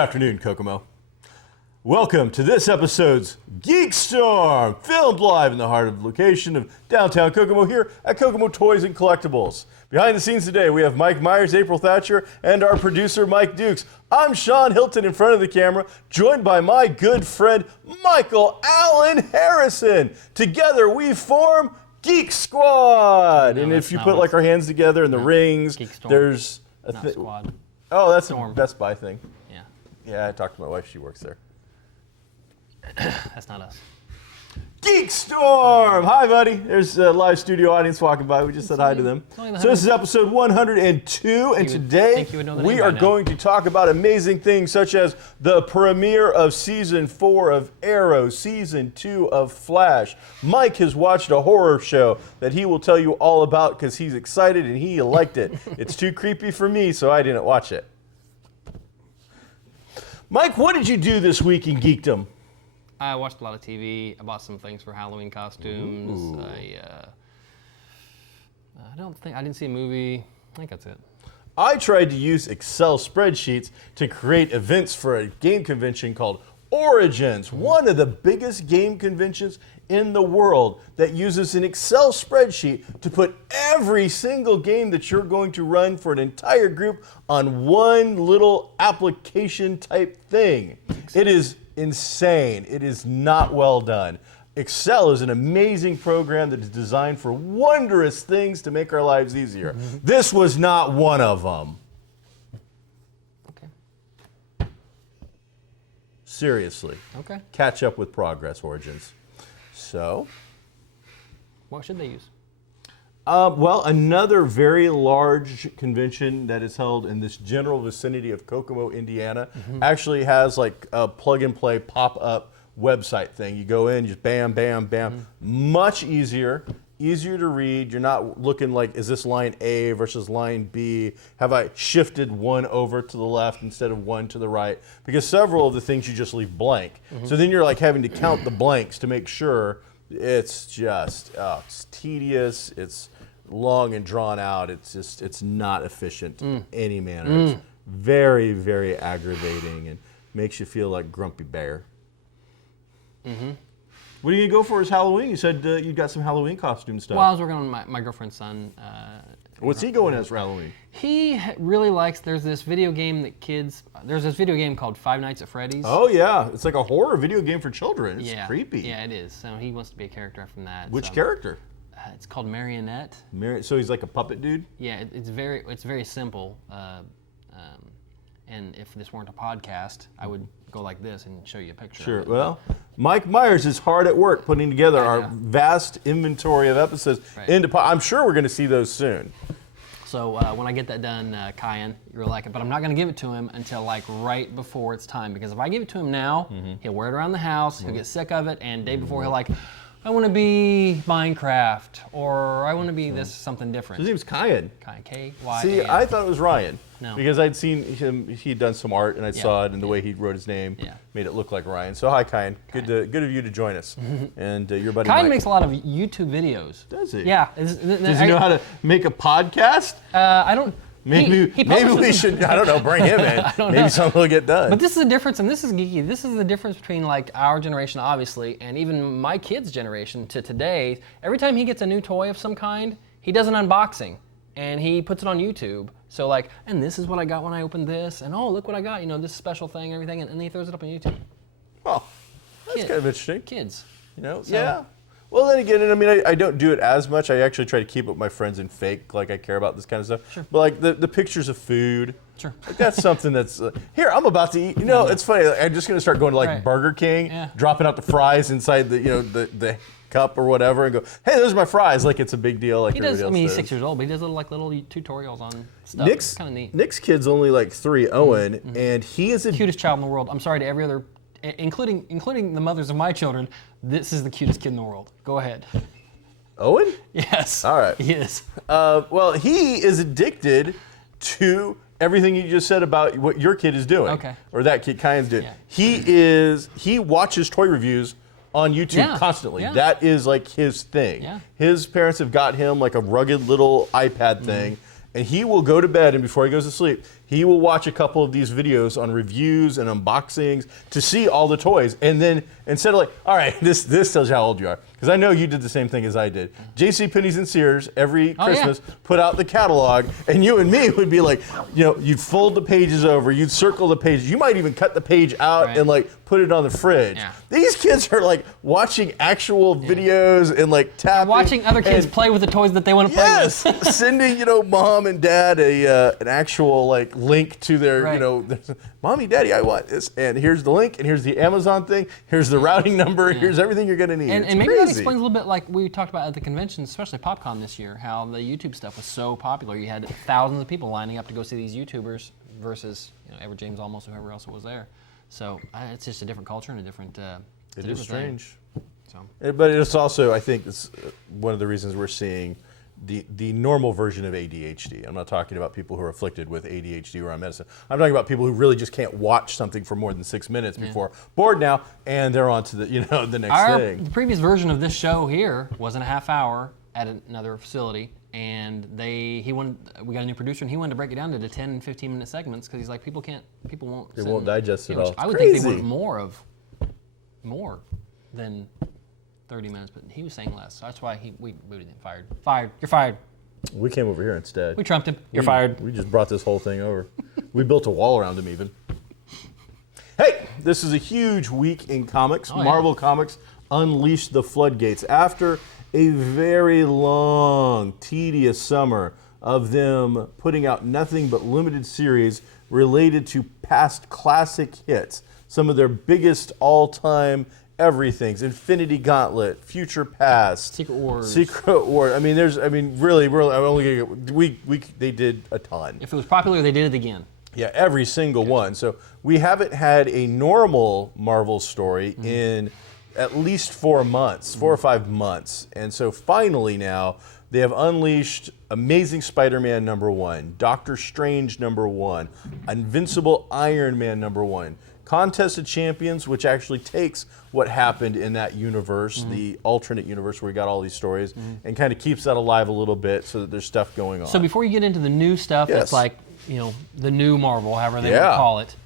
afternoon, Kokomo. Welcome to this episode's GeekStorm, filmed live in the heart of the location of downtown Kokomo here at Kokomo Toys and Collectibles. Behind the scenes today, we have Mike Myers, April Thatcher, and our producer, Mike Dukes. I'm Sean Hilton in front of the camera, joined by my good friend, Michael Allen Harrison. Together, we form Geek Squad. No, and if you put like our hands together in the rings, there's a squad. Oh, that's Storm. a Best Buy thing. Yeah. Yeah, I talked to my wife. She works there. That's not us. GeekStorm! Hi, buddy. There's a live studio audience walking by. We just said hi to them. So this is episode 102, and today we are going to talk about amazing things such as the premiere of Season 4 of Arrow, Season 2 of Flash. Mike has watched a horror show that he will tell you all about because he's excited and he liked it. It's too creepy for me, so I didn't watch it. Mike, what did you do this week in geekdom? I watched a lot of TV. I bought some things for Halloween costumes. I didn't see a movie. I think that's it. I tried to use Excel spreadsheets to create events for a game convention called Origins, one of the biggest game conventions in the world that uses an Excel spreadsheet to put every single game that you're going to run for an entire group on one little application type thing. It is insane. It is not well done. Excel is an amazing program that is designed for wondrous things to make our lives easier. This was not one of them. Okay. Seriously. Okay. Catch up with Progress Origins. So, What should they use? well, another very large convention that is held in this general vicinity of Kokomo, Indiana, actually has like a plug-and-play pop-up website thing. You go in, just bam, bam, bam. Much easier to read. You're not looking like, is this line A versus line B? Have I shifted one over to the left instead of one to the right? Because several of the things you just leave blank. So then you're like having to count the blanks to make sure. It's just, it's tedious, it's long and drawn out, it's not efficient in any manner. It's very, very aggravating and makes you feel like Grumpy Bear. What are you gonna go for as Halloween? You said you got some Halloween costume stuff. Well, I was working on my girlfriend's son. What's he going as for Halloween? He really likes, there's this video game called Five Nights at Freddy's. Oh yeah, it's like a horror video game for children. It's creepy. Yeah, it is. So he wants to be a character from that. Which character? It's called Marionette. So he's like a puppet dude? Yeah, it's very simple. And if this weren't a podcast, I would go like this and show you a picture. Sure. Of it. Well, Mike Myers is hard at work putting together our vast inventory of episodes into. I'm sure we're going to see those soon. So when I get that done, Kyan, you'll like it. But I'm not going to give it to him until like right before it's time, because if I give it to him now, he'll wear it around the house, he'll get sick of it, and day before he'll like, I want to be Minecraft, or I want to be this something different. His name's Kyan. Kyan, K-Y-A-N. See, I thought it was Ryan. No. Because I'd seen him, he'd done some art, and I saw it, and the way he wrote his name made it look like Ryan. So hi, Kyan. Good of you to join us. And your buddy Kyan Mike. makes a lot of YouTube videos. Does he? Yeah. Does he know how to make a podcast? I don't. Maybe we should, I don't know, bring him in. Maybe something will get done. But this is the difference, and this is geeky. This is the difference between like our generation, obviously, and even my kids' generation to today. Every time he gets a new toy of some kind, he does an unboxing, and he puts it on YouTube. So like, and this is what I got when I opened this, and oh, look what I got, this special thing, everything, and he throws it up on YouTube. Oh, that's kind of interesting. Kids. Yeah. Well, then again, and I mean, I don't do it as much. I actually try to keep it with my friends and fake, like I care about this kind of stuff. Sure. But like the pictures of food, sure. Like that's something that's, here, I'm about to eat. It's funny, like, I'm just going to start going to like Burger King, dropping out the fries inside the cup or whatever and go, hey, those are my fries. Like it's a big deal. Like he does, he's 6 years old, but he does little tutorials on stuff. It's kind of neat. Nick's kid's only like 3, Owen, and he is the cutest child in the world. I'm sorry to every other, including the mothers of my children, this is the cutest kid in the world. Go ahead. Owen? Yes. All right. He is. Well, he is addicted to everything you just said about what your kid is doing. Okay. Or that kid Kyan's doing. Yeah. He watches toy reviews on YouTube constantly. Yeah. That is like his thing. Yeah. His parents have got him like a rugged little iPad thing, and he will go to bed, and before he goes to sleep, he will watch a couple of these videos on reviews and unboxings to see all the toys. And then instead of like, all right, this tells you how old you are. Because I know you did the same thing as I did. JCPenney's and Sears every Christmas put out the catalog, and you and me would be like, you'd fold the pages over, you'd circle the pages, you might even cut the page out and like put it on the fridge. Yeah. These kids are like watching actual videos and like tapping. And watching other kids play with the toys that they want to play with. Sending mom and dad an actual like link to their mommy, daddy, I want this, and here's the link, and here's the Amazon thing, here's the routing number, here's everything you're gonna need. And maybe that explains a little bit, like we talked about at the convention, especially PopCon this year, how the YouTube stuff was so popular. You had thousands of people lining up to go see these YouTubers versus Edward James Olmos, whoever else was there. So it's just a different culture and a different. It is strange. But it's also, I think, it's one of the reasons we're seeing the normal version of ADHD. I'm not talking about people who are afflicted with ADHD or on medicine. I'm talking about people who really just can't watch something for more than 6 minutes before bored now, and they're on to the next thing. The previous version of this show here wasn't a half hour at another facility, and we got a new producer, and he wanted to break it down into 10 and 15-minute segments because he's like, people won't digest it all. I would think they want more than 30 minutes, but he was saying less. So that's why we booted him. Fired. You're fired. We came over here instead. We trumped him. You're fired. We just brought this whole thing over. We built a wall around him even. Hey, this is a huge week in comics. Marvel Comics unleashed the floodgates. After a very long, tedious summer of them putting out nothing but limited series related to past classic hits, some of their biggest all-time everything's Infinity Gauntlet, Future Past, Secret Wars. They did a ton. If it was popular, they did it again. Yeah, every single one. So we haven't had a normal Marvel story in at least 4 months, 4 or 5 months. And so finally now, they have unleashed Amazing Spider-Man #1, Doctor Strange #1, Invincible Iron Man #1, Contest of Champions, which actually takes what happened in that universe, the alternate universe where we got all these stories, and kind of keeps that alive a little bit so that there's stuff going on. So before you get into the new stuff, that's like, the new Marvel, however they would call it,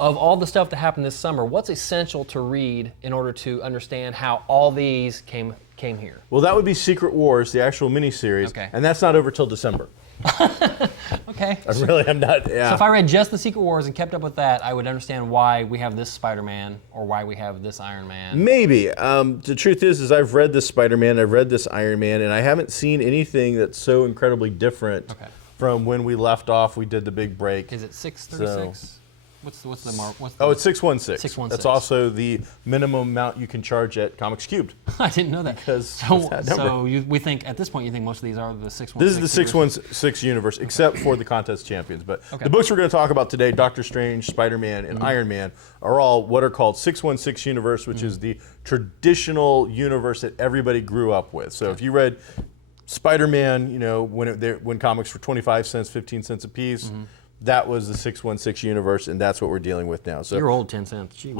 of all the stuff that happened this summer, what's essential to read in order to understand how all these came here? Well, that would be Secret Wars, the actual miniseries, and that's not over till December. Okay. I'm not. Yeah. So if I read just the Secret Wars and kept up with that, I would understand why we have this Spider-Man or why we have this Iron Man. Maybe. The truth is I've read this Spider-Man, I've read this Iron Man, and I haven't seen anything that's so incredibly different from when we left off. We did the big break. Is it 636? So, What's the mark? It's 616. 616. That's also the minimum amount you can charge at Comics Cubed. I didn't know that. We think at this point you think most of these are the 616. This is the 616 universe, except for the Contest Champions. But the books we're going to talk about today, Doctor Strange, Spider-Man, and Iron Man, are all what are called 616 universe, which is the traditional universe that everybody grew up with. So if you read Spider-Man, when comics were 25 cents, 15 cents a piece. That was the 616 universe, and that's what we're dealing with now. So you're old 10 cents. Gee,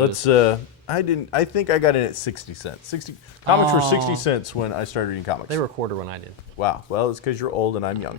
I think I got in at 60 cents. Comics were 60 cents when I started reading comics. They were a quarter when I did. Wow. Well, it's because you're old and I'm young.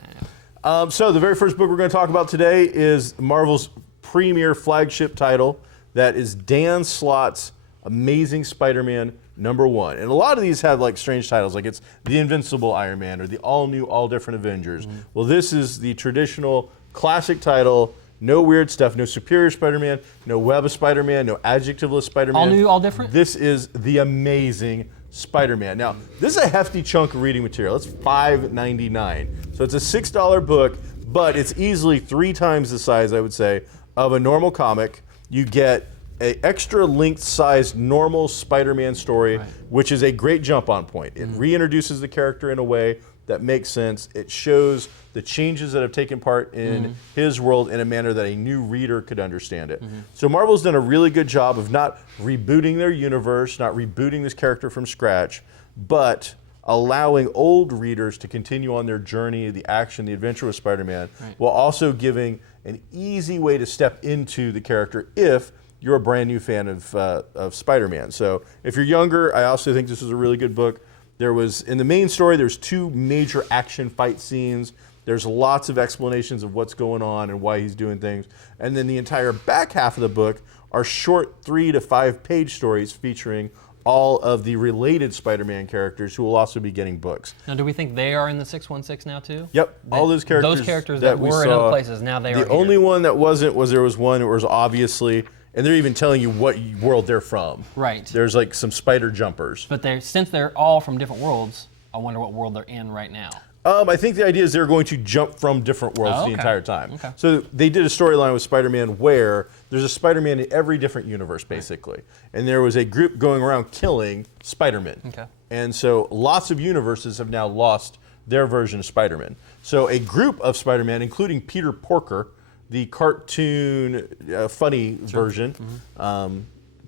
So the very first book we're going to talk about today is Marvel's premier flagship title. That is Dan Slott's Amazing Spider-Man #1. And a lot of these have like strange titles, like it's the Invincible Iron Man or the all new, all different Avengers. Well, this is the traditional classic title, no weird stuff, no Superior Spider-Man, no Web of Spider-Man, no Adjectiveless Spider-Man. All new, all different? This is the Amazing Spider-Man. Now, this is a hefty chunk of reading material. It's $5.99. So it's a $6 book, but it's easily 3 times the size, I would say, of a normal comic. You get an extra length-sized normal Spider-Man story, which is a great jump-on point. It reintroduces the character in a way that makes sense. It shows the changes that have taken part in his world in a manner that a new reader could understand it. So Marvel's done a really good job of not rebooting their universe, not rebooting this character from scratch, but allowing old readers to continue on their journey, the action, the adventure with Spider-Man, while also giving an easy way to step into the character if you're a brand new fan of Spider-Man. So if you're younger, I also think this is a really good book. In the main story, there's 2 major action fight scenes There's lots of explanations of what's going on and why he's doing things. And then the entire back half of the book are short 3 to 5 page stories featuring all of the related Spider-Man characters who will also be getting books. Now, do we think they are in the 616 now too? Yep, all those characters. Those characters that we were in saw, other places, now they are The here. only one that wasn't was there was one that was obviously, and they're even telling you what world they're from. Right. There's like some spider jumpers. But since they're all from different worlds, I wonder what world they're in right now. I think the idea is they're going to jump from different worlds the entire time. Okay. So they did a storyline with Spider-Man where there's a Spider-Man in every different universe, basically. And there was a group going around killing Spider-Man. Okay. And so lots of universes have now lost their version of Spider-Man. So a group of Spider-Man, including Peter Porker, the cartoon funny version,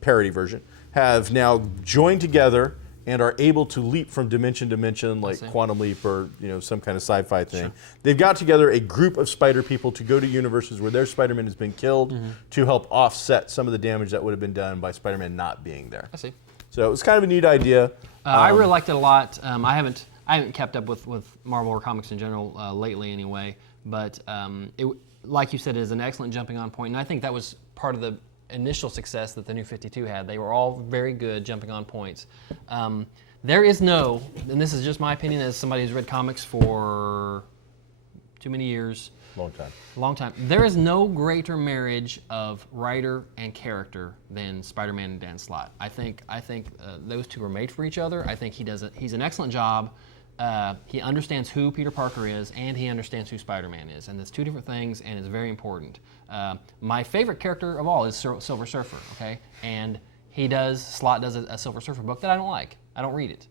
parody version, have now joined together and are able to leap from dimension to dimension like Quantum Leap or some kind of sci-fi thing. Sure. They've got together a group of spider people to go to universes where their Spider-Man has been killed to help offset some of the damage that would have been done by Spider-Man not being there. I see. So it was kind of a neat idea. I really liked it a lot. I haven't kept up with Marvel or comics in general lately anyway, but like you said, it is an excellent jumping on point, and I think that was part of the initial success that the New 52 had. They were all very good jumping on points. There is no, and this is just my opinion as somebody who's read comics for too many years. Long time. There is no greater marriage of writer and character than Spider-Man and Dan Slott. I think those two are made for each other. I think he's an excellent job. He understands who Peter Parker is, and he understands who Spider-Man is, and it's two different things, and it's very important. My favorite character of all is Silver Surfer, okay? And Slott does a Silver Surfer book that I don't like. I don't read it.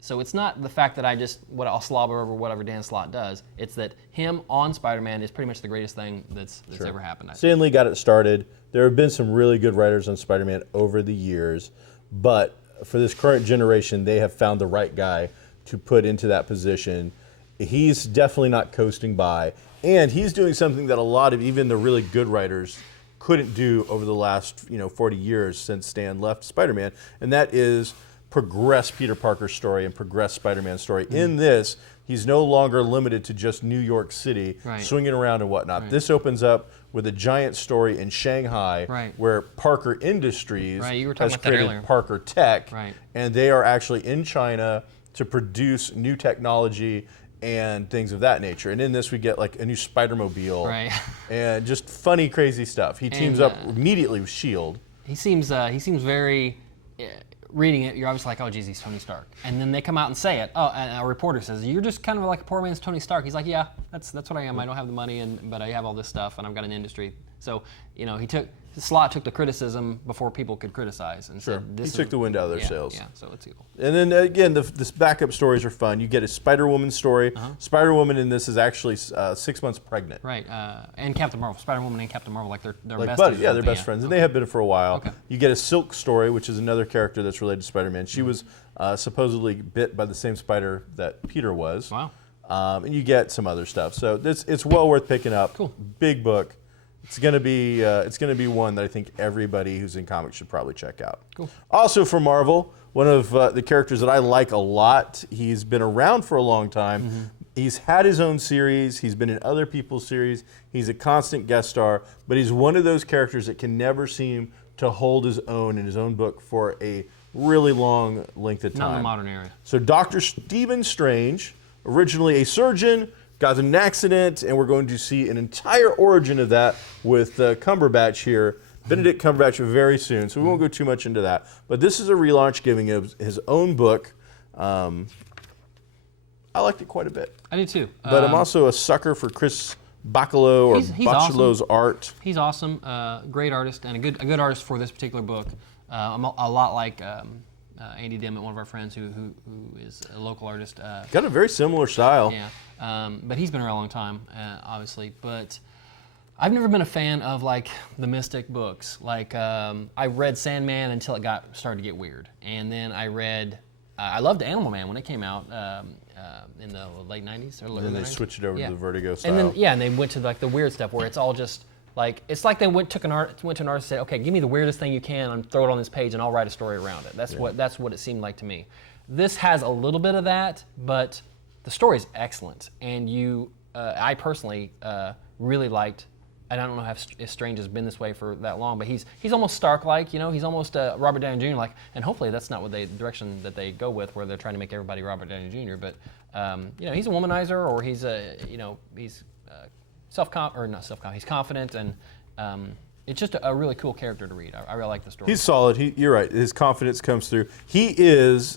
So it's not the fact that I'll slobber over whatever Dan Slott does. It's that him on Spider-Man is pretty much the greatest thing that's ever happened. Stan Lee got it started. There have been some really good writers on Spider-Man over the years, but for this current generation, they have found the right guy to put into that position. He's definitely not coasting by, and he's doing something that a lot of even the really good writers couldn't do over the last 40 years since Stan left Spider-Man, and that is progress Peter Parker's story and progress Spider-Man's story. In this, he's no longer limited to just New York City, swinging around and whatnot. This opens up with a giant story in Shanghai where Parker Industries has created Parker Tech, and they are actually in China to produce new technology and things of that nature. And in this, we get like a new Spider-Mobile and just funny, crazy stuff. He teams up immediately with S.H.I.E.L.D. He seems very... reading it, you're obviously like, oh, geez, he's Tony Stark. And then they come out and say it. Oh, and a reporter says, you're just kind of like a poor man's Tony Stark. He's like, yeah, that's what I am. I don't have the money, but I have all this stuff, and I've got an industry. So, Slott took the criticism before people could criticize. And said, he took the wind out of their sails. Yeah, so it's cool. And then, again, this backup stories are fun. You get a Spider-Woman story. Spider-Woman in this is actually 6 months pregnant. Right, and Captain Marvel. Spider-Woman and Captain Marvel, like they're best buddies. Yeah, they're best friends, and they have been for a while. Okay. You get a Silk story, which is another character that's related to Spider-Man. She was supposedly bit by the same spider that Peter was. Wow. And you get some other stuff. So it's well worth picking up. Cool. Big book. It's gonna be one that I think everybody who's in comics should probably check out. Cool. Also for Marvel, one of the characters that I like a lot. He's been around for a long time. He's had his own series. He's been in other people's series. He's a constant guest star, but he's one of those characters that can never seem to hold his own in his own book for a really long length of time. Not in the modern era. So Dr. Stephen Strange, originally a surgeon, got in an accident, and we're going to see an entire origin of that with Cumberbatch here, Benedict Cumberbatch, very soon. So we won't go too much into that. But this is a relaunch giving his own book. I liked it quite a bit. I do too. But I'm also a sucker for Chris Bacalo or Bacalo's art. He's awesome, great artist, and a good artist for this particular book. A lot like Andy Dimmitt, one of our friends who is a local artist. Got a very similar style. Yeah, but he's been around a long time, obviously. But I've never been a fan of like the mystic books. Like I read Sandman until it started to get weird, and then I loved Animal Man when it came out in the late '90s or early '90s. And then they switched it over to the Vertigo style. And then and they went to like the weird stuff where it's all just. Like it's like they went to an artist and said, "Okay, give me the weirdest thing you can and throw it on this page, and I'll write a story around it." That's what it seemed like to me. This has a little bit of that, but the story is excellent, and you I personally really liked. And I don't know if Strange has been this way for that long, but he's almost Stark-like, you know. He's almost Robert Downey Jr. like, and hopefully that's not what the direction that they go with, where they're trying to make everybody Robert Downey Jr. But you know, he's a womanizer, or he's he's he's confident, and it's just a really cool character to read. I really like the story. He's solid. You're right. His confidence comes through.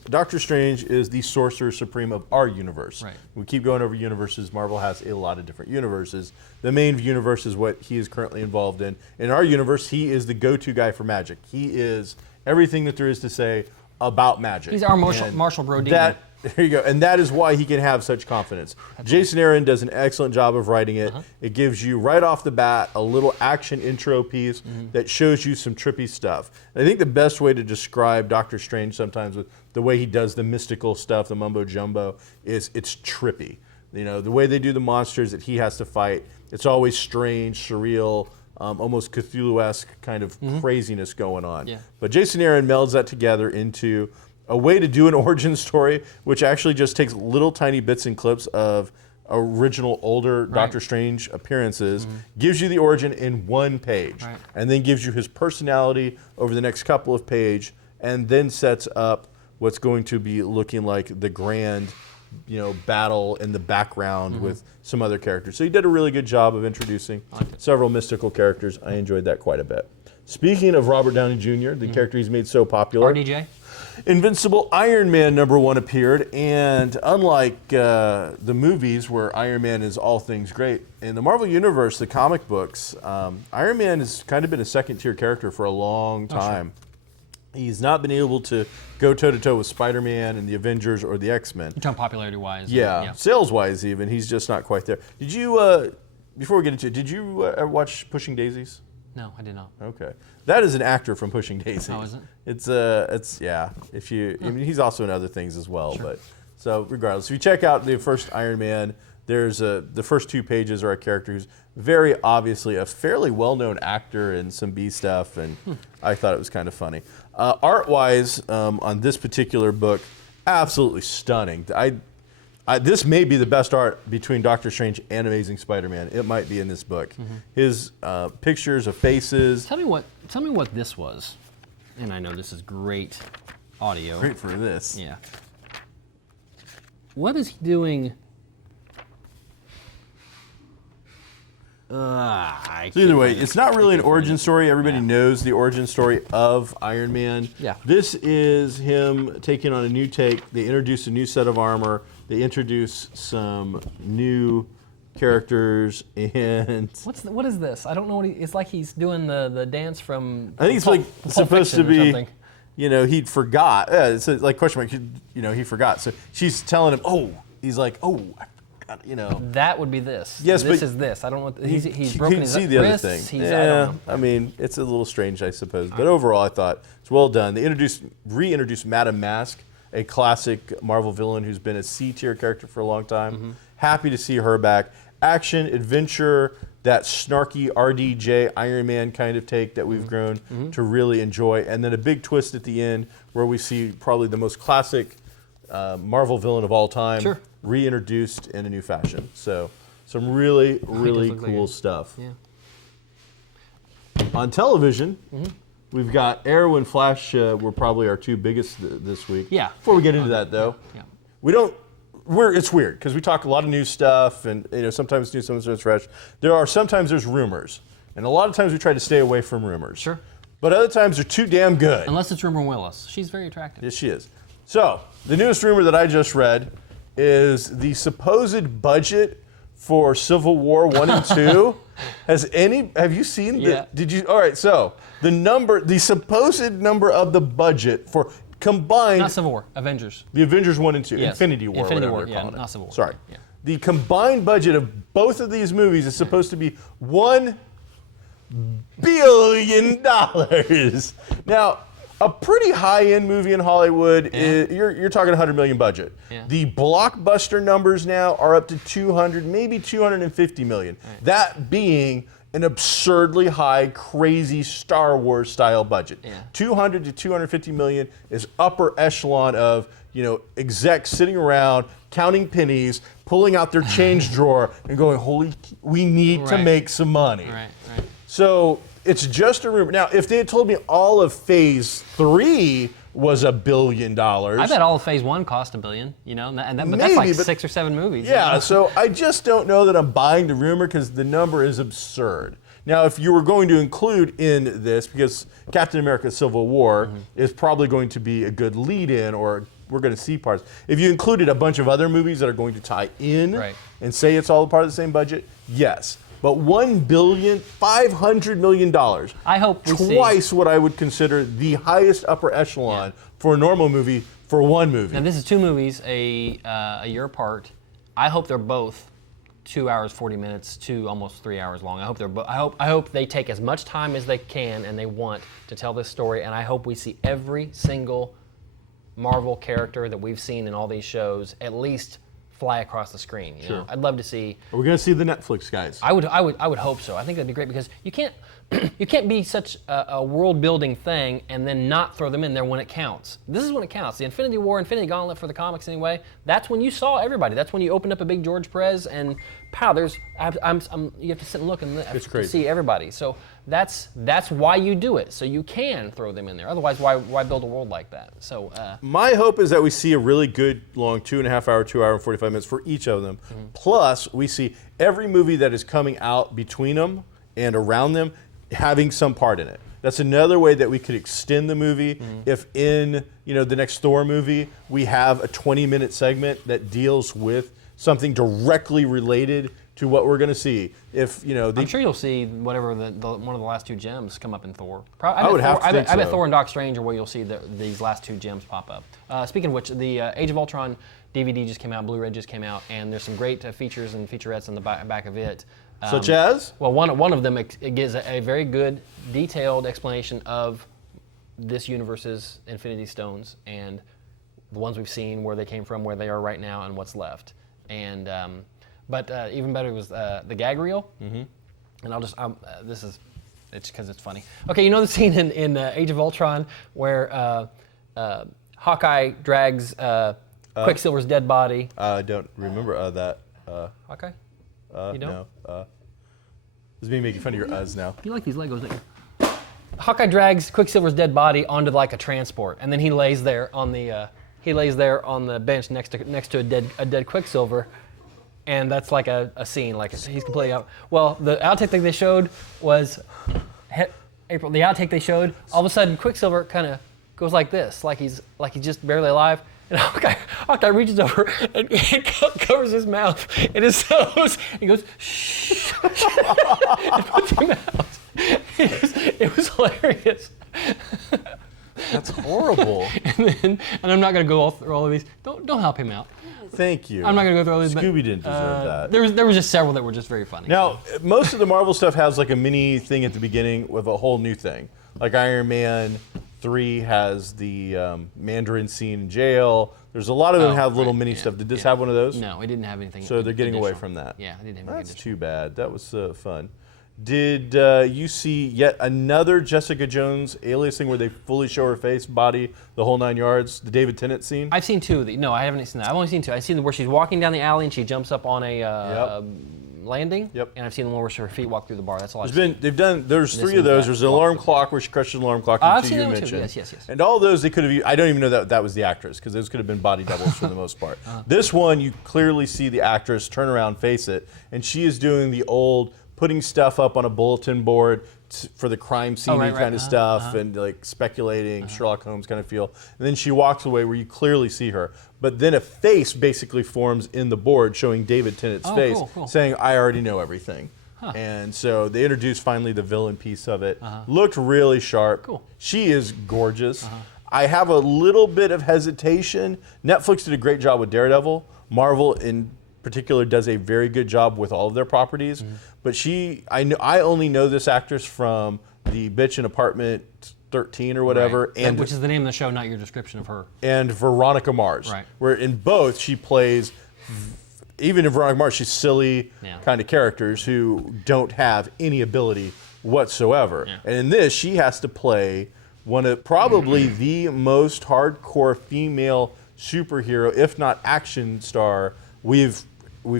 Doctor Strange is the Sorcerer Supreme of our universe. Right. We keep going over universes. Marvel has a lot of different universes. The main universe is what he is currently involved in. In our universe, he is the go-to guy for magic. He is everything that there is to say about magic. He's our Marshall Brodeen. There you go. And that is why he can have such confidence. Jason Aaron does an excellent job of writing it. It gives you, right off the bat, a little action intro piece that shows you some trippy stuff. And I think the best way to describe Doctor Strange sometimes with the way he does the mystical stuff, the mumbo jumbo, is it's trippy. You know, the way they do the monsters that he has to fight, it's always strange, surreal, almost Cthulhu-esque kind of craziness going on. Yeah. But Jason Aaron melds that together into a way to do an origin story, which actually just takes little tiny bits and clips of original older Doctor Strange appearances, gives you the origin in one page, and then gives you his personality over the next couple of pages, and then sets up what's going to be looking like the grand, you know, battle in the background with some other characters. So he did a really good job of introducing several mystical characters. I enjoyed that quite a bit. Speaking of Robert Downey Jr., the character he's made so popular, RDJ. Invincible Iron Man #1 appeared, and unlike the movies where Iron Man is all things great, in the Marvel Universe, the comic books, Iron Man has kind of been a second-tier character for a long time. He's not been able to go toe-to-toe with Spider-Man and the Avengers or the X-Men. You're talking popularity-wise. Yeah, sales-wise even, he's just not quite there. Did you, before we get into it, did you ever watch Pushing Daisies? No, I did not. Okay, that is an actor from Pushing Daisies. Oh, is it? It's yeah. If you, I mean, he's also in other things as well. But so regardless, if you check out the first Iron Man, there's the first 2 pages are a character who's very obviously a fairly well-known actor in some B stuff, and I thought it was kind of funny. Art-wise, on this particular book, absolutely stunning. This may be the best art between Doctor Strange and Amazing Spider-Man. It might be in this book. His pictures of faces. Tell me what this was. And I know this is great audio. Great for this. Yeah. What is he doing? So either way, it's not really an origin story. Everybody knows the origin story of Iron Man. Yeah. This is him taking on a new take. They introduce a new set of armor. They introduce some new characters, and what is this? I don't know what it's like. He's doing the dance from. I think it's like supposed to be. You know, he forgot. It's like question mark. You know, he forgot. So she's telling him, "Oh," he's like, "Oh, I forgot." You know, that would be this. Yes, this but is this. I don't know. What, he's you broken can his see the wrists. other thing. I Yeah, don't know. I mean, it's a little strange, I suppose. But overall, I thought it's well done. They reintroduced Madame Mask, a classic Marvel villain who's been a C-tier character for a long time. Happy to see her back. Action, adventure, that snarky RDJ Iron Man kind of take that we've grown to really enjoy. And then a big twist at the end where we see probably the most classic Marvel villain of all time reintroduced in a new fashion. So some really, really cool stuff. Yeah. On television, we've Arrow and Flash were probably our 2 biggest this week. Yeah. Before we get into that, though, it's weird because we talk a lot of new stuff, and sometimes new, sometimes it's fresh. Sometimes there's rumors, and a lot of times we try to stay away from rumors. Sure. But other times they're too damn good. Unless it's Rumor Willis. She's very attractive. Yes, she is. So the newest rumor that I just read is the supposed budget for Civil War 1 and 2. Have you seen Yeah. did you? All right, so the supposed number of the budget for combined. Not Civil War, Avengers. The Avengers 1 and 2, Yes. Infinity War, Infinity whatever War, they're yeah, calling it. not Civil War. Sorry. Yeah. The combined budget of both of these movies is supposed to be $1 billion. Now, a pretty high-end movie in Hollywood, you're talking $100 million budget. Yeah. The blockbuster numbers now are up to 200, maybe $250 million. Right. That being an absurdly high, crazy Star Wars style budget. Yeah. 200 to 250 million is upper echelon of, execs sitting around counting pennies, pulling out their change drawer and going, we need to make some money. Right. So it's just a rumor. Now, if they had told me all of Phase 3 was $1 billion. I bet all of Phase 1 cost $1 billion, but that's like 6 or 7 movies. Yeah, so I just don't know that I'm buying the rumor because the number is absurd. Now, if you were going to include in this, because Captain America Civil War is probably going to be a good lead-in, or we're going to see parts. If you included a bunch of other movies that are going to tie in and say it's all part of the same budget, yes. But $1.5 billion. I hope we twice what I would consider the highest upper echelon for a normal movie for one movie. Now this is 2 movies a year apart. I hope they're both 2 hours 40 minutes to almost 3 hours long. I hope they take as much time as they can and they want to tell this story. And I hope we see every single Marvel character that we've seen in all these shows at least fly across the screen. You know? I'd love to see. Are we going to see the Netflix guys? I would hope so. I think that'd be great because you can't be such a world building thing and then not throw them in there when it counts. This is when it counts. The Infinity War, Infinity Gauntlet for the comics anyway. That's when you saw everybody. That's when you opened up a big George Perez and pow, you have to sit and look and see everybody. So that's why you do it. So you can throw them in there. Otherwise, why build a world like that? So my hope is that we see a really good long 2.5 hour, 2 hour and 45 minutes for each of them. Plus, we see every movie that is coming out between them and around them having some part in it. That's another way that we could extend the movie. If in the next Thor movie we have a 20-minute segment that deals with something directly related to what we're going to see. I'm sure you'll see whatever one of the last 2 gems come up in Thor. I bet Thor and Doc Strange are where you'll see these last 2 gems pop up. Speaking of which, the Age of Ultron DVD just came out, Blu-ray just came out, and there's some great features and featurettes on the back of it. Such as? Well, one of them it gives a very good, detailed explanation of this universe's Infinity Stones and the ones we've seen, where they came from, where they are right now, and what's left. And but even better was the gag reel. And it's because it's funny. Okay, the scene in Age of Ultron where Hawkeye drags Quicksilver's dead body. I don't remember that. Hawkeye? You don't? No. This is me making fun of your uhs now. You like these Legos, don't you? Hawkeye drags Quicksilver's dead body onto like a transport, and then he lays there on the bench next to a dead Quicksilver, and that's like a scene, like he's completely out. Well, the outtake thing they showed was April. The outtake they showed, all of a sudden Quicksilver kind of goes like this, like he's just barely alive. And Hawkeye reaches over and covers his mouth and his nose. And he goes, shh, and puts him out. It was hilarious. That's horrible. And I'm not going to go through all of these. Don't help him out. Thank you. I'm not going to go through all these. Scooby didn't deserve that. There was just several that were just very funny. Now, most of the Marvel stuff has like a mini thing at the beginning with a whole new thing. Like Iron Man 3 has the Mandarin scene in jail. There's a lot of them have little mini stuff. Did this have one of those? No, it didn't have anything. So they're getting additional. away from that. Yeah, it didn't have anything. That's too bad. That was fun. Did you see yet another Jessica Jones aliasing where they fully show her face, body, the whole 9 yards? The David Tennant scene? I've seen 2 of these. No, I haven't seen that. I've only seen 2. I've seen where she's walking down the alley and she jumps up on a landing. Yep. And I've seen the one where her feet walk through the bar. That's all I've seen. There's 3 of those. There's an alarm clock where she crushes an alarm clock. I've seen you that one mentioned. Too. Yes. And all those they could have. I don't even know that was the actress because those could have been body doubles for the most part. This one you clearly see the actress turn around, face it, and she is doing the old putting stuff up on a bulletin board for the crime scene kind of stuff and like speculating Sherlock Holmes kind of feel. And then she walks away where you clearly see her. But then a face basically forms in the board showing David Tennant's face saying, I already know everything. And so they introduced finally the villain piece of it. Looked really sharp. Cool. She is gorgeous. I have a little bit of hesitation. Netflix did a great job with Daredevil. Marvel in particular does a very good job with all of their properties. But I only know this actress from the bitch in Apartment 13 or whatever. Right. And which is the name of the show, not your description of her. And Veronica Mars. Right. Where in both she plays even in Veronica Mars, she's silly kind of characters who don't have any ability whatsoever. Yeah. And in this, she has to play one of probably the most hardcore female superhero, if not action star, we've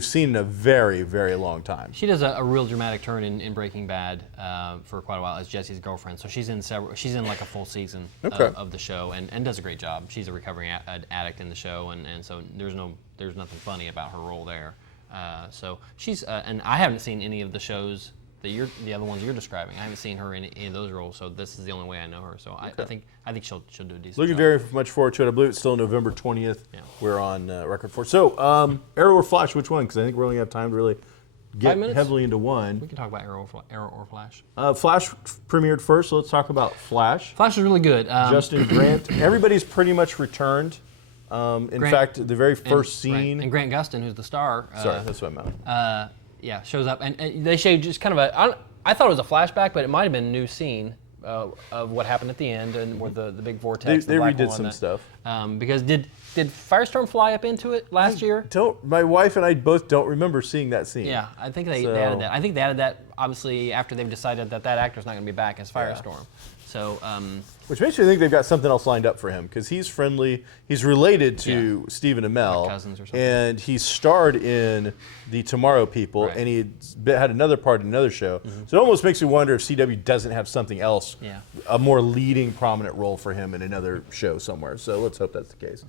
seen in a very, very long time. She does a real dramatic turn in Breaking Bad for quite a while as Jesse's girlfriend. So she's in like a full season of the show and does a great job. She's a recovering addict in the show, and so there's nothing funny about her role there. So she's and I haven't seen any of the shows the other ones you're describing. I haven't seen her in any of those roles, so this is the only way I know her. So I think she'll do a decent Looking job. very much forward to it. I believe it's still November 20th. Yeah. We're on record for. So Arrow or Flash, which one? Because I think we only have time to really get heavily into one. We can talk about Arrow or Flash. Flash premiered first, so let's talk about Flash. Flash is really good. Justin Grant. Everybody's pretty much returned. In fact, the very first scene. And Grant Gustin, who's the star. Sorry, that's what I meant. Shows up, and they showed just kind of I thought it was a flashback, but it might have been a new scene of what happened at the end and with the big vortex. They redid some stuff. Because did Firestorm fly up into it last year? My wife and I both don't remember seeing that scene. Yeah, I think they added that. I think they added that obviously after they've decided that actor's not going to be back as Firestorm. Yeah. So, which makes me think they've got something else lined up for him because he's friendly. He's related to Stephen Amell, cousins or something. And he starred in The Tomorrow People, and he had another part in another show. Mm-hmm. So it almost makes me wonder if CW doesn't have something else, a more leading, prominent role for him in another show somewhere. So let's hope that's the case.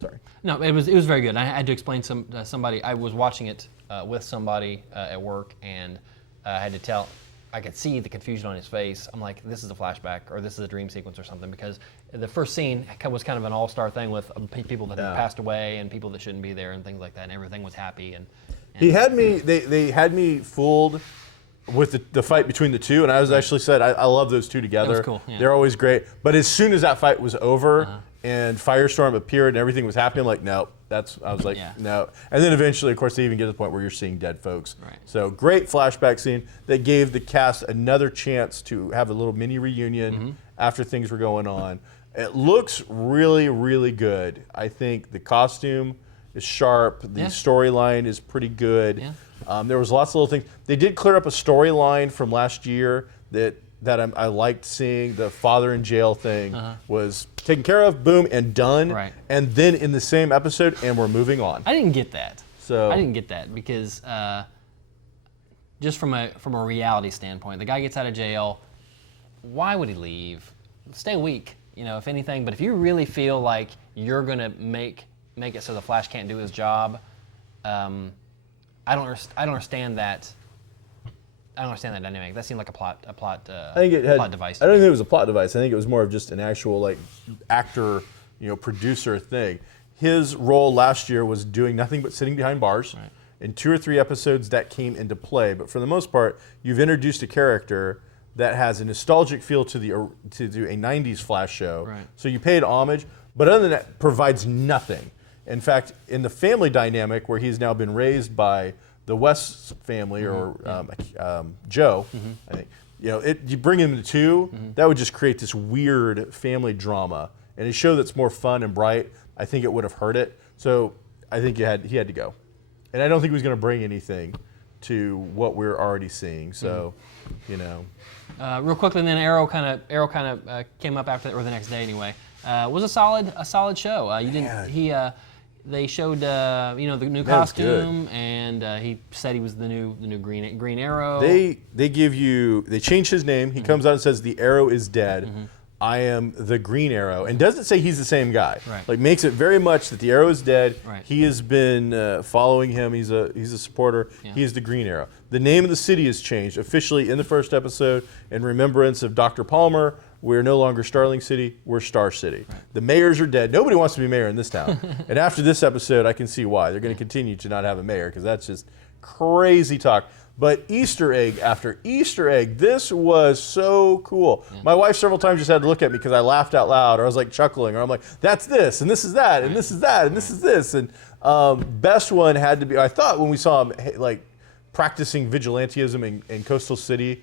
Sorry. No, it was very good. I had to explain somebody. I was watching it with somebody at work, and I had to tell. I could see the confusion on his face. I'm like, this is a flashback or this is a dream sequence or something, because the first scene was kind of an all-star thing with people that had passed away and people that shouldn't be there and things like that, and everything was happy. And he had me. They had me fooled with the fight between the two, and I was actually said I love those two together. That was cool. Yeah. They're always great. But as soon as that fight was over and Firestorm appeared and everything was happening, I'm like, no. I was like, no. And then eventually, of course, they even get to the point where you're seeing dead folks. Right. So great flashback scene that gave the cast another chance to have a little mini reunion after things were going on. It looks really, really good. I think the costume is sharp. The storyline is pretty good. Yeah. There was lots of little things. They did clear up a storyline from last year that I liked seeing. The father in jail thing was taken care of, boom, and done. Right. And then in the same episode, and we're moving on. I didn't get that. I didn't get that because just from a reality standpoint, the guy gets out of jail. Why would he leave? Stay a week, if anything. But if you really feel like you're gonna make it so the Flash can't do his job, I don't understand that. I don't understand that dynamic. That seemed like a plot device. I don't think it was a plot device. I think it was more of just an actual actor, producer thing. His role last year was doing nothing but sitting behind bars. Right. In 2 or 3 episodes, that came into play. But for the most part, you've introduced a character that has a nostalgic feel to a '90s Flash show. Right. So you paid homage, but other than that, provides nothing. In fact, in the family dynamic, where he's now been raised by the West family or Joe, I think. You bring him to 2, that would just create this weird family drama. And a show that's more fun and bright, I think it would have hurt it. So I think he had to go. And I don't think he was going to bring anything to what we're already seeing. So, real quickly, and then Arrow kind of came up after that, or the next day anyway. Was a solid show. They showed the new costume, and he said he was the new Green Arrow. They changed his name. He comes out and says the Arrow is dead. I am the Green Arrow, and doesn't say he's the same guy. Right. Makes it very much that the Arrow is dead. Right. He has been following him. He's a supporter. Yeah. He is the Green Arrow. The name of the city has changed officially in the first episode in remembrance of Dr. Palmer. We're no longer Starling City, we're Star City. Right. The mayors are dead. Nobody wants to be mayor in this town. And after this episode, I can see why. They're going to continue to not have a mayor because that's just crazy talk. But Easter egg after Easter egg, this was so cool. Yeah. My wife several times just had to look at me because I laughed out loud, or I was chuckling, or I'm like, that's this, and this is that, and this is that, and this is this. And best one had to be, I thought when we saw him, practicing vigilantism in Coastal City,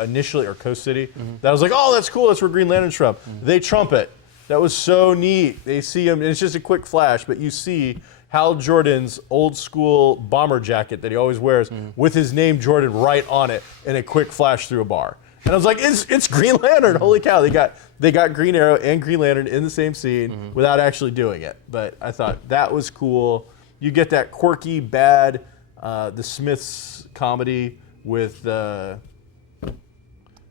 initially, or Coast City, that was like, oh, that's cool, that's where Green Lantern's from. They trumpet. That was so neat. They see him, and it's just a quick flash, but you see Hal Jordan's old school bomber jacket that he always wears with his name Jordan right on it in a quick flash through a bar. And I was like, it's Green Lantern. Holy cow. They got Green Arrow and Green Lantern in the same scene without actually doing it. But I thought that was cool. You get that quirky, bad, the Smiths comedy with him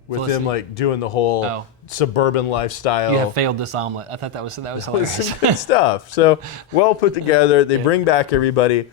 like doing the whole suburban lifestyle. You have failed this omelet. I thought that was hilarious. Some good stuff. So well put together. They bring back everybody.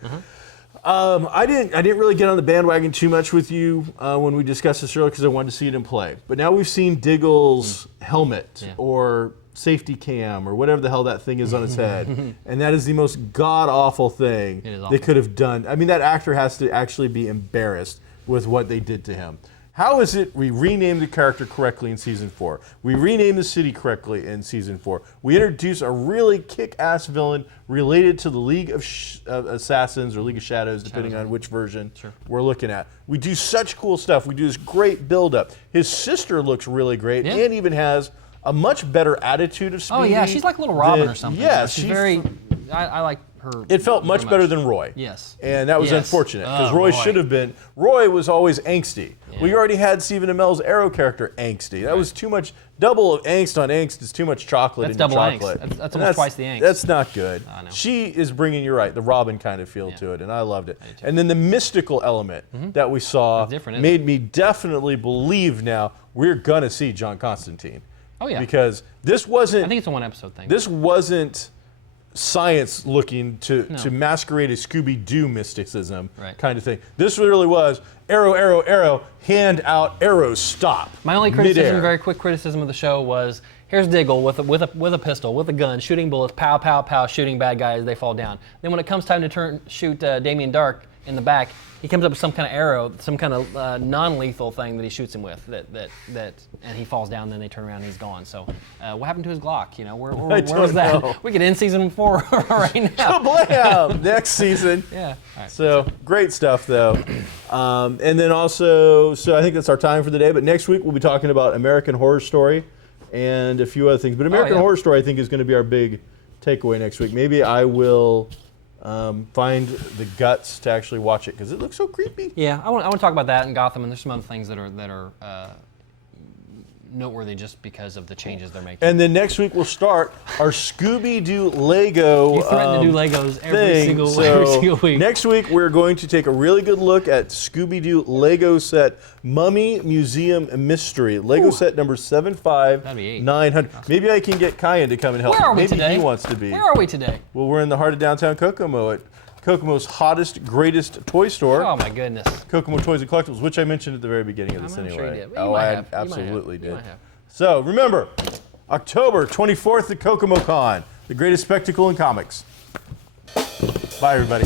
I didn't really get on the bandwagon too much with you when we discussed this earlier because I wanted to see it in play. But now we've seen Diggle's helmet or safety cam or whatever the hell that thing is on his head, and that is the most god-awful thing they could have done. I mean, that actor has to actually be embarrassed with what they did to him. How is it we renamed the character correctly in Season 4? We renamed the city correctly in Season 4. We introduce a really kick-ass villain related to the League of Assassins or League of Shadows, depending on which version we're looking at. We do such cool stuff. We do this great build-up. His sister looks really great and even has a much better attitude of Speedy. Oh, yeah, she's like Little Robin or something. Yeah, she's very... I like her. It felt much better than Roy. Yes. And that was unfortunate, because Roy should have been... Roy was always angsty. Yeah. We already had Stephen Amell's Arrow character angsty. That was too much... Double of angst on angst is too much chocolate in your chocolate. That's almost twice the angst. That's not good. She is bringing, you're right, the Robin kind of feel to it, and I loved it. And then the mystical element that we saw made me definitely believe now we're going to see John Constantine. Oh, yeah. Because this wasn't... I think it's a one-episode thing. This wasn't science looking to masquerade as Scooby-Doo mysticism kind of thing. This really was arrow, arrow, arrow, hand out, arrow, stop. My only criticism, very quick criticism of the show was, here's Diggle with a pistol, with a gun, shooting bullets, pow, pow, pow, shooting bad guys as they fall down. Then when it comes time to shoot Damien Dark in the back, he comes up with some kind of arrow, some kind of non-lethal thing that he shoots him with, and he falls down. Then they turn around and he's gone. So, what happened to his Glock? You know, where was that? Know. We could end Season 4 right now. Kablam! Next season. Yeah. All right. So great stuff though, and then also, so I think that's our time for the day. But next week we'll be talking about American Horror Story and a few other things. But American Horror Story I think is going to be our big takeaway next week. Maybe I will. Find the guts to actually watch it because it looks so creepy. Yeah, I want to talk about that in Gotham, and there's some other things that are noteworthy just because of the changes they're making. And then next week we'll start our Scooby-Doo Lego You threaten to do Legos every single week. Next week we're going to take a really good look at Scooby-Doo Lego set Mummy Museum Mystery. Lego set number 75900. Maybe I can get Kyan to come and help. Where are we Maybe today? he wants to be. Where are we today? Well, we're in the heart of downtown Kokomo at Kokomo's hottest, greatest toy store. Oh my goodness. Kokomo Toys and Collectibles, which I mentioned at the very beginning of this I'm anyway. sure you did. Oh, I absolutely did. So remember, October 24th at Kokomo Con, the greatest spectacle in comics. Bye, everybody.